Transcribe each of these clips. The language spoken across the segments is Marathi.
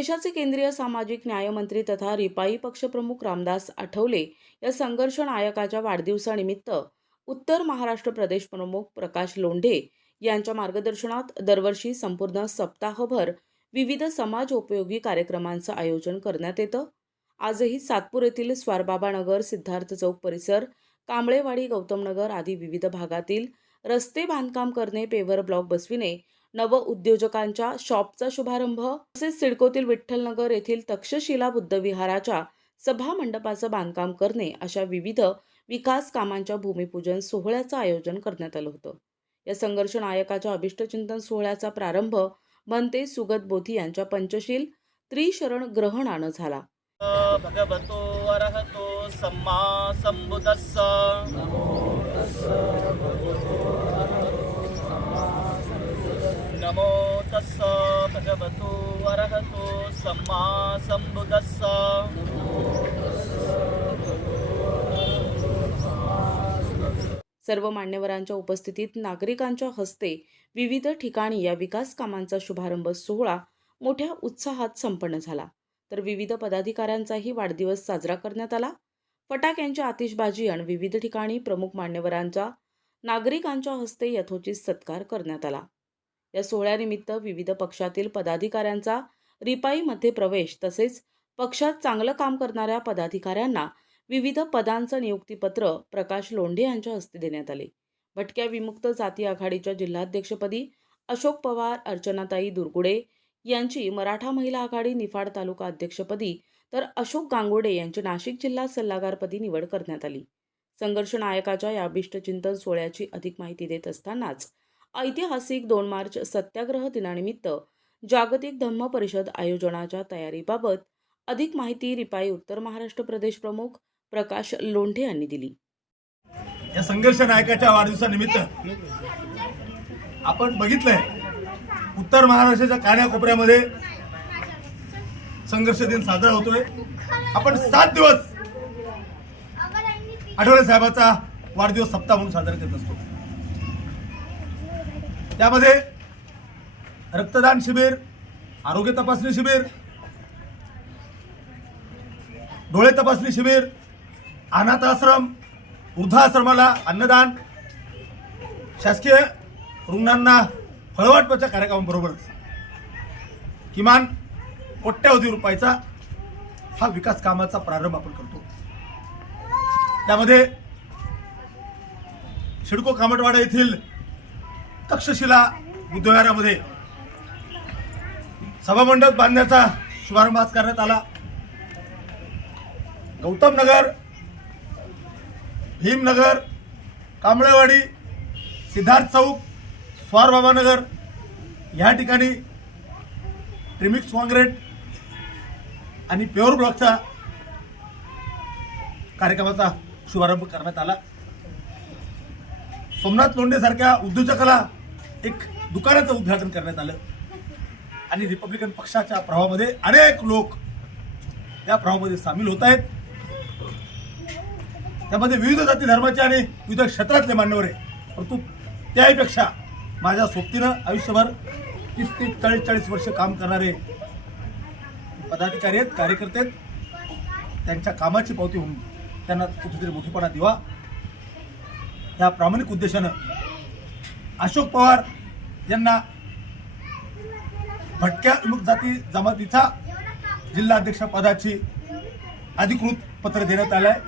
देशाचे केंद्रीय सामाजिक न्यायमंत्री तथा रिपाई पक्षप्रमुख रामदास आठवले या संघर्ष नायकाच्या वाढदिवसानिमित्त उत्तर महाराष्ट्र प्रदेश प्रमुख प्रकाश लोंढे यांच्या मार्गदर्शनात दरवर्षी संपूर्ण सप्ताहभर विविध समाज उपयोगी कार्यक्रमांचं आयोजन करण्यात येतं. आजही सातपूर येथील स्वारबाबानगर सिद्धार्थ चौक परिसर कांबळेवाडी गौतमनगर आदी विविध भागातील रस्ते बांधकाम करणे पेवर ब्लॉक बसविणे नव उद्योजकांच्या शॉपचा शुभारंभ. तसेच सिडकोतील विठ्ठलनगर येथील तक्षशिला बुद्धविहाराच्या सभा मंडपाचं बांधकाम करणे अशा विविध विकास कामांच्या भूमिपूजन सोहळ्याचं आयोजन करण्यात आलं होतं. या संघर्ष नायकाच्या अभिष्टचिंतन सोहळ्याचा प्रारंभ म्हणते सुगत बोधी यांच्या पंचशील त्रिशरण ग्रहणानं झाला. भगवतो अरहतो सम्मा सम्बुदस्स नमो तस्स भगवतो अरहतो सम्मा सम्बुदस्स। सर्व मान्यवरांच्या उपस्थितीत नागरिकांच्या हस्ते विविध ठिकाणी या विकास कामांचा शुभारंभ सोहळा मोठ्या उत्साहात संपन्न झाला. तर विविध पदाधिकाऱ्यांचाही वाढदिवस साजरा करण्यात आला. फटाक्यांची आतिषबाजी आणि विविध ठिकाणी प्रमुख मान्यवरांचा नागरिकांच्या हस्ते यथोचित सत्कार करण्यात आला. या सोहळ्यानिमित्त विविध पक्षातील पदाधिकाऱ्यांचा रिपाईमध्ये प्रवेश तसेच पक्षात चांगलं काम करणाऱ्या पदाधिकाऱ्यांना विविध पदांचं नियुक्तीपत्र प्रकाश लोंढे यांच्या हस्ते देण्यात आले. भटक्या विमुक्त जाती आघाडीच्या जिल्हाध्यक्षपदी अशोक पवार अर्चनाताई दुर्गुडे यांची मराठा महिला आघाडी निफाड तालुका अध्यक्षपदी तर अशोक गांगोडे यांची नाशिक जिल्हा सल्लागारपदी निवड करण्यात आली. संघर्ष नायकाच्या या अभिष्टचिंतन सोहळ्याची अधिक माहिती देत असतानाच ऐतिहासिक दोन मार्च सत्याग्रह दिनानिमित्त जागतिक धम्म परिषद आयोजनाच्या तयारीबाबत अधिक माहिती रिपाई उत्तर महाराष्ट्र प्रदेश प्रमुख प्रकाश लोंढे यांनी दिली. या संघर्ष नायकाच्या वाढदिवसानिमित्त आपण बघितलंय उत्तर महाराष्ट्राच्या कान्याकोपऱ्यामध्ये संघर्ष दिन साजरा होतोय. आपण सात दिवस आठवले साहेबाचा वाढदिवस सप्ताह म्हणून साजरा करत असतो. त्यामध्ये रक्तदान शिबिर आरोग्य तपासणी शिबिर डोळे तपासणी शिबिर अनाथ आश्रम वृद्धाश्रमाला अन्नदान शासकीय रुग्णांना फळवाटपाच्या कार्यक्रमाबरोबरच किमान कोट्यावधी रुपयाचा हा विकास कामाचा प्रारंभ आपण करतो. त्यामध्ये शिडको कामटवाडा येथील तक्षशिला बुद्धविहारामध्ये सभामंडप बांधण्याचा शुभारंभ आज करण्यात आला. गौतम नगर भीमनगर कांबळेवाडी सिद्धार्थ चौक स्वारबाबानगर या ठिकाणी ट्रिमिक्स काँक्रीट आणि प्युअर ब्लॉकचा कार्यक्रमाचा शुभारंभ करण्यात आला. सोमनाथ लोंढेसारख्या उद्योजकाला एक दुकानाचं उद्घाटन करण्यात आलं. आणि रिपब्लिकन पक्षाच्या प्रभावामध्ये अनेक लोक या प्रभावामध्ये सामील होत आहेत. त्यामध्ये विविध जाती धर्माचे आणि विविध क्षेत्रातले मान्यवर आहे परंतु त्याहीपेक्षा माझ्या सोबतीनं आयुष्यभर तीस ते चाळीस चाळीस वर्ष काम करणारे पदाधिकारी आहेत कार्यकर्ते आहेत. त्यांच्या कामाची पावती होऊन त्यांना कुठेतरी मोठेपणा दिवा. या प्रामाणिक उद्देशानं अशोक पवार यांना भटक्या लोक जाती जमातीचा जिल्हाध्यक्ष पदाची अधिकृत पत्र देण्यात आलंय.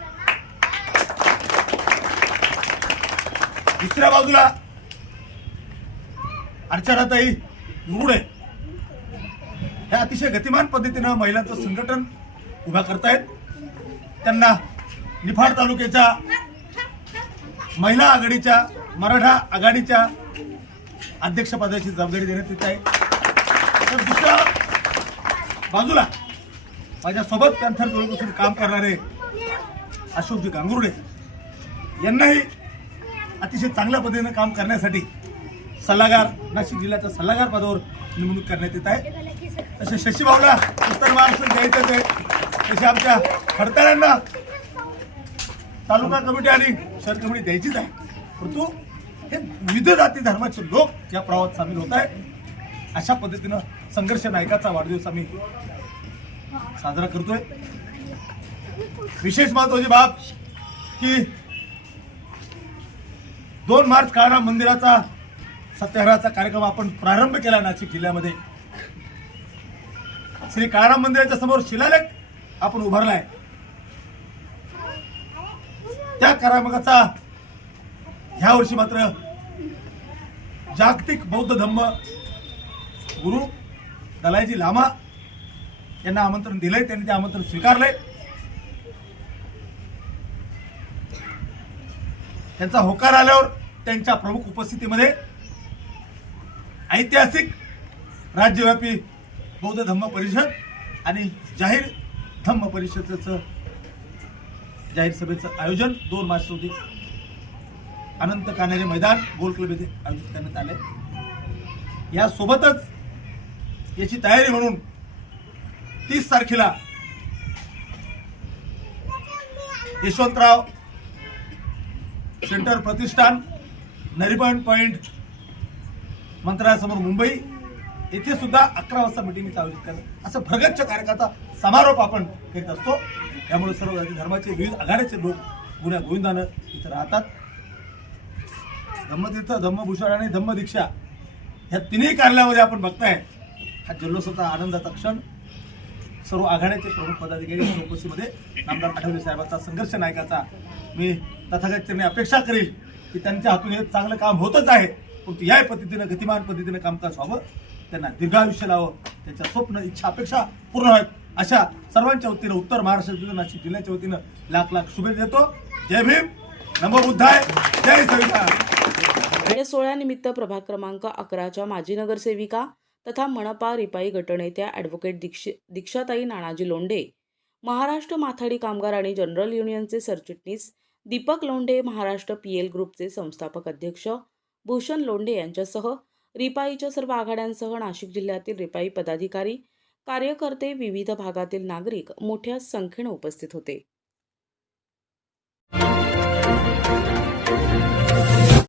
दुसऱ्या बाजूला अर्चनाताई रुडे हे अतिशय गतिमान पद्धतीनं महिलांचं संघटन उभा करतायत. त्यांना निफाड तालुक्याच्या महिला आघाडीच्या मराठा आघाडीच्या अध्यक्षपदाची जबाबदारी देण्यात येत आहे. तर दुसऱ्या बाजूला माझ्यासोबत पॅन्थर जवळपासून काम करणारे अशोकजी गांगुर्डे यांनाही अतिशय चांगल्या पद्धतीनं काम करण्यासाठी सल्लागार नाशिक जिल्ह्याच्या सल्लागार पदावर नेमणूक करण्यात येत आहे. तसे शशीभाऊला उत्तर महाराष्ट्र द्यायचंच आहे. तसे आमच्या खडताळ्यांना तालुका कमिटी आणि शहर कमिटी द्यायचीच आहे. परंतु हे विविध जाती धर्माचे लोक या प्रवाहात सामील होत आहे अशा पद्धतीनं संघर्ष नायकाचा वाढदिवस आम्ही साजरा करतोय. विशेष महत्वाची बाब की दोन मार्च काळा मंदिराचा सत्याग्रहाचा कार्यक्रम आपण प्रारंभ केला नाशिक जिल्ह्यामध्ये. श्री काळाराम मंदिराच्या समोर शिलालेख आपण उभारलाय. त्या कार्यक्रमाचा ह्या वर्षी मात्र जागतिक बौद्ध धम्म गुरु दलायजी लामा यांना आमंत्रण दिलंय त्यांनी ते आमंत्रण स्वीकारलंय. त्यांचा होकार आल्यावर त्यांच्या प्रमुख उपस्थितीमध्ये ऐतिहासिक राज्यव्यापी बौद्ध धम्म परिषद आणि जाहीर धम्म परिषदेचं जाहीर सभेचं आयोजन दोन मार्च रोजी अनंत कान्हाचे मैदान गोल क्लब येथे आयोजित करण्यात आले. यासोबतच याची तयारी म्हणून तीस तारखेला यशवंतराव सेंटर प्रतिष्ठान नरिबन पॉइंट मंत्रालयासमोर मुंबई येथे सुद्धा अकरा वाजता मिटिंग आयोजित करतात असं भरगच्छ कार्यक्रमाचा समारोप आपण करीत असतो. त्यामुळे सर्व जाती धर्माचे विविध आघाड्याचे लोक गुण्या गोविंदानं इथं राहतात. धम्मतीर्थ धम्मभूषण आणि धम्मदीक्षा ह्या तिन्ही कार्यालयामध्ये आपण बघताय. हा जल्लोषाचा आनंदाचा क्षण. सर्व आघाड्याचे प्रमुख पदाधिकारी चौकशीमध्ये उपस्थितीमध्ये नामदार आठवले साहेबांचा संघर्ष नायकाचा. मी तथागतपणे अपेक्षा करील की त्यांच्या हातून हे चांगलं काम होतच आहे. परंतु याही पद्धतीनं गतिमान पद्धतीनं कामकाज व्हावं. त्यांना दीर्घायुष्य लावं. त्यांच्या स्वप्न इच्छा अपेक्षा पूर्ण व्हावेत अशा सर्वांच्या वतीनं उत्तर महाराष्ट्र नाशिक जिल्ह्याच्या वतीनं लाख लाख शुभेच्छा देतो. जय भीम. नमो बुद्धाय. जय संविधान या सोहळ्यानिमित्त प्रभाग क्रमांक अकराच्या माजी नगरसेविका तथा मनपा रिपाई गटनेत्या ॲडव्होकेट दीक्ष दीक्षाताई नानाजी लोंढे महाराष्ट्र माथाडी कामगार आणि जनरल युनियनचे सरचिटणीस दीपक लोंढे महाराष्ट्र पी एल ग्रुपचे संस्थापक अध्यक्ष भूषण लोंढे यांच्यासह रिपाईच्या सर्व आघाड्यांसह नाशिक जिल्ह्यातील रिपाई पदाधिकारी कार्यकर्ते विविध भागातील नागरिक मोठ्या संख्येनं उपस्थित होते.